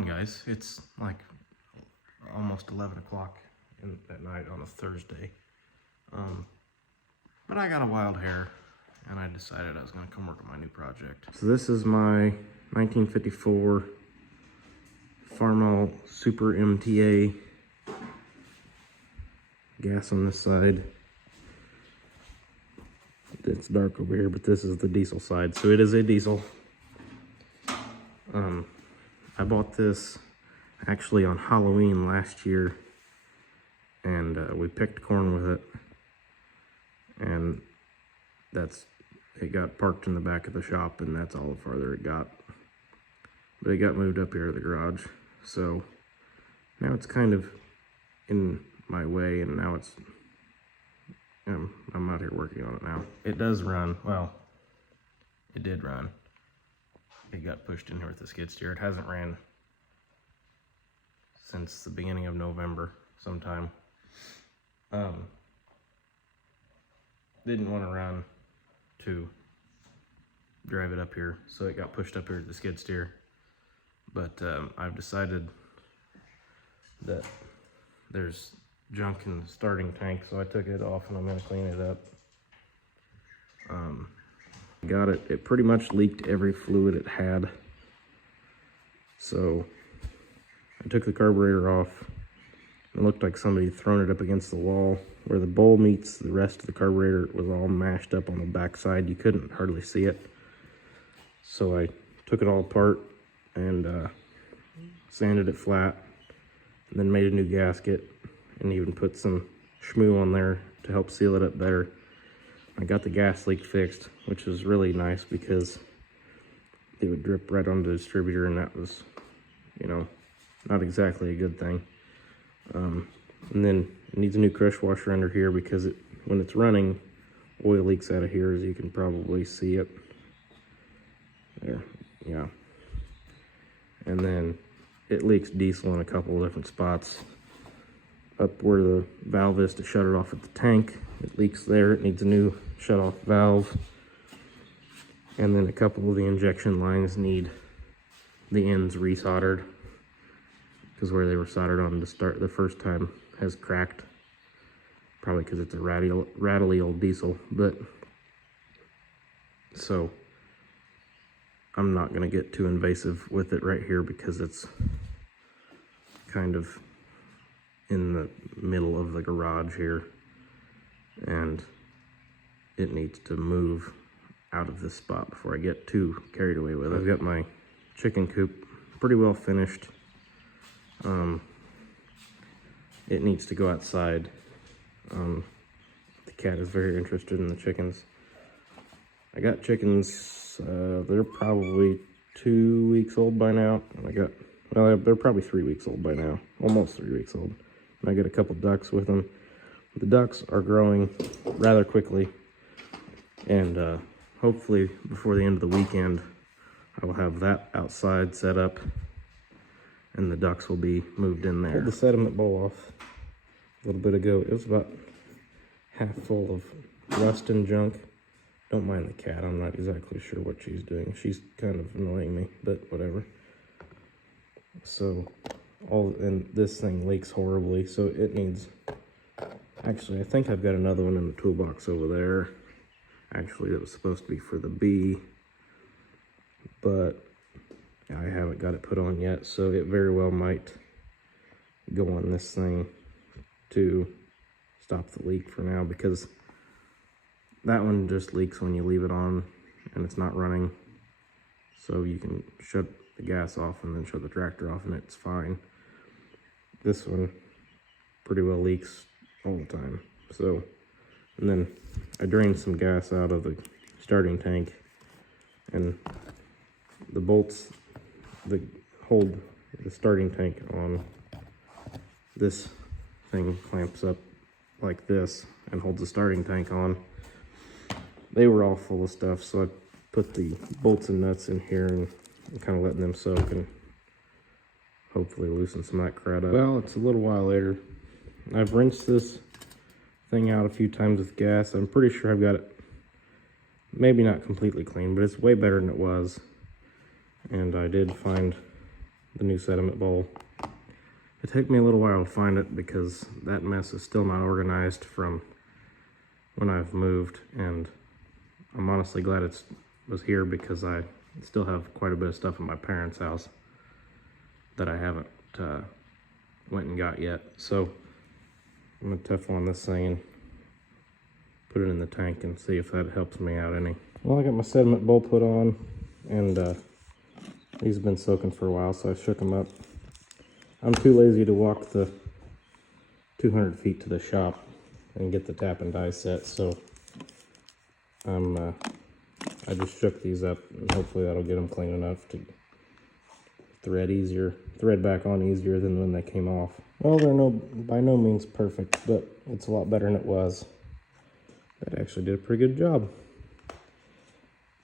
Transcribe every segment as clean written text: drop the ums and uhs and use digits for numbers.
on, guys? It's like almost 11 o'clock at night on a Thursday. But I got a wild hair, and I decided I was going to come work on my new project. So this is my 1954 Farmall Super MDTA. Gas on this side. It's dark over here, but this is the diesel side, so it is a diesel. I bought this actually on Halloween last year, and we picked corn with it, and it got parked in the back of the shop, and that's all the farther it got. But it got moved up here to the garage, so now it's kind of in my way, and now it's I'm out here working on it now. It does run. Well, it did run. It got pushed in here with the skid steer. It hasn't ran since the beginning of November sometime. Didn't want to run to drive it up here, so it got pushed up here to the skid steer. But I've decided that there's junk in the starting tank, so I took it off and I'm going to clean it up. Got it. It pretty much leaked every fluid it had. So I took the carburetor off. It looked like somebody had thrown it up against the wall. Where the bowl meets the rest of the carburetor, it was all mashed up on the back side. You couldn't hardly see it. So I took it all apart and sanded it flat, and then made a new gasket, and even put some schmoo on there to help seal it up better. I got the gas leak fixed, which is really nice because it would drip right onto the distributor, and that was, you know, not exactly a good thing. And then it needs a new crush washer under here because when it's running, oil leaks out of here, as you can probably see it. There, yeah. And then it leaks diesel in a couple of different spots. Up where the valve is to shut it off at the tank, it leaks there. It needs a new shut-off valve. And then a couple of the injection lines need the ends resoldered, because where they were soldered on to start the first time has cracked, probably because it's a rattly old diesel. But so I'm not going to get too invasive with it right here because it's kind of in the middle of the garage here, and it needs to move out of this spot before I get too carried away with it. I've got my chicken coop pretty well finished. It needs to go outside. The cat is very interested in the chickens. I got chickens, they're probably 2 weeks old by now. And they're probably 3 weeks old by now, almost 3 weeks old. And I got a couple ducks with them. The ducks are growing rather quickly, and hopefully before the end of the weekend, I will have that outside set up, and the ducks will be moved in there. I pulled the sediment bowl off a little bit ago. It was about half full of rust and junk. Don't mind the cat. I'm not exactly sure what she's doing. She's kind of annoying me, but whatever. So and this thing leaks horribly, so it needs, actually I think I've got another one in the toolbox over there. Actually, that was supposed to be for the bee, but I haven't got it put on yet, so it very well might go on this thing to stop the leak for now, because that one just leaks when you leave it on and it's not running. So you can shut the gas off and then shut the tractor off and it's fine. This one pretty well leaks all the time. So, and then I drained some gas out of the starting tank, and the bolts that hold the starting tank on, this thing clamps up like this and holds the starting tank on. They were all full of stuff, so I put the bolts and nuts in here and kind of letting them soak and hopefully loosen some of that crud up. Well, it's a little while later. I've rinsed this thing out a few times with gas. I'm pretty sure I've got it maybe not completely clean, but it's way better than it was. And I did find the new sediment bowl. It took me a little while to find it because that mess is still not organized from when I've moved, and I'm honestly glad it was here because I still have quite a bit of stuff in my parents' house that I haven't went and got yet. So I'm gonna Teflon this thing and put it in the tank and see if that helps me out any. Well, I got my sediment bowl put on, and these have been soaking for a while, so I shook them up. I'm too lazy to walk the 200 feet to the shop and get the tap and die set, so I just shook these up, and hopefully that'll get them clean enough to thread back on easier than when they came off. Well, they're by no means perfect, but it's a lot better than it was. That actually did a pretty good job.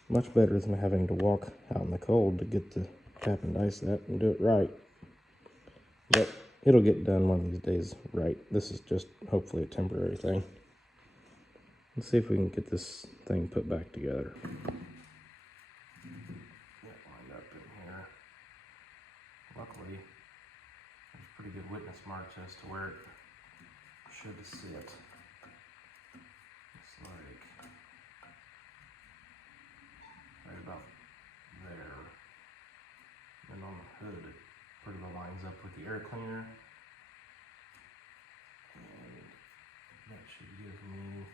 Much better than having to walk out in the cold to get the tap and die set and do it right. But it'll get done one of these days right. This is just hopefully a temporary thing. Let's see if we can get this thing put back together. Get lined up in here. Luckily, there's pretty good witness marks as to where it should sit. It's like right about there. And on the hood, it pretty well lines up with the air cleaner. And that should give me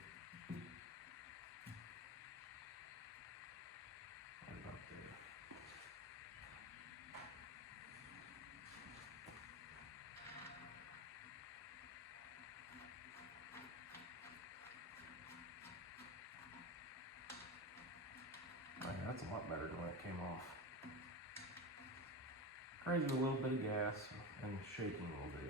right about there. Right, that's a lot better than when it came off. Crazy with a little bit of gas and shaking will do.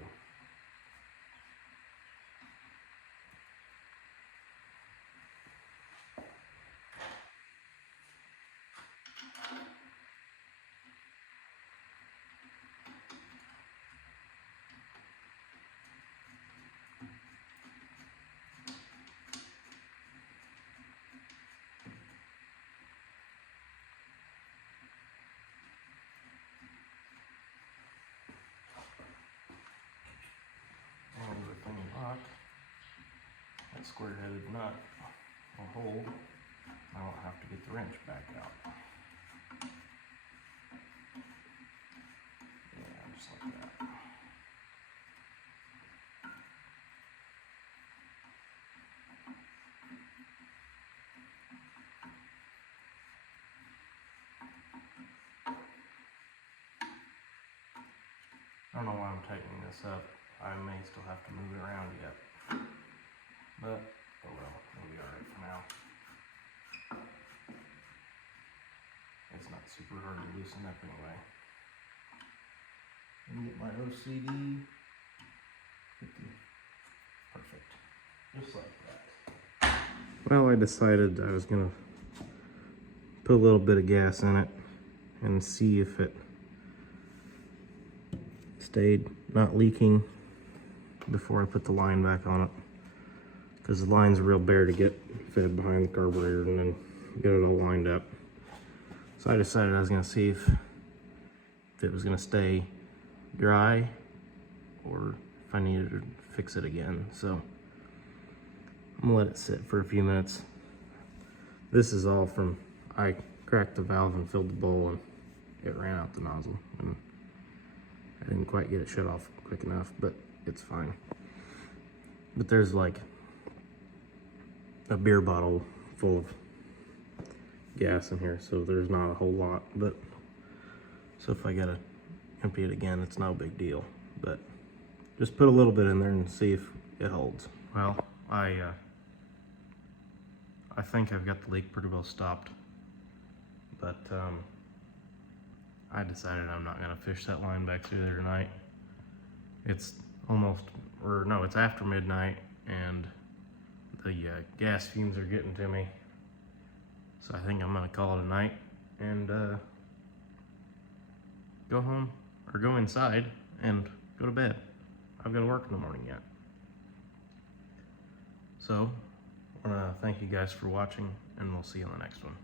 And the thing lock, that square-headed nut will hold. I won't have to get the wrench back out. Yeah, just like that. I don't know why I'm tightening this up. I may still have to move it around yet. But, oh well, it'll be alright for now. It's not super hard to loosen up anyway. Let me get my OCD. Perfect. Just like that. Well, I decided I was gonna put a little bit of gas in it and see if it stayed not leaking before I put the line back on it, because the line's real bare to get fed behind the carburetor and then get it all lined up. So I decided I was going to see if it was going to stay dry or if I needed to fix it again. So I'm going to let it sit for a few minutes. This is all from, I cracked the valve and filled the bowl and it ran out the nozzle, and I didn't quite get it shut off quick enough, but it's fine. But there's like a beer bottle full of gas in here, so there's not a whole lot. But so if I gotta empty it again, it's no big deal. But just put a little bit in there and see if it holds. Well, I think I've got the leak pretty well stopped, but I decided I'm not gonna fish that line back through there tonight. It's almost, or no, it's after midnight, and the gas fumes are getting to me. So I think I'm gonna call it a night and go home, or go inside and go to bed. I've got to work in the morning yet. So I wanna thank you guys for watching, and we'll see you on the next one.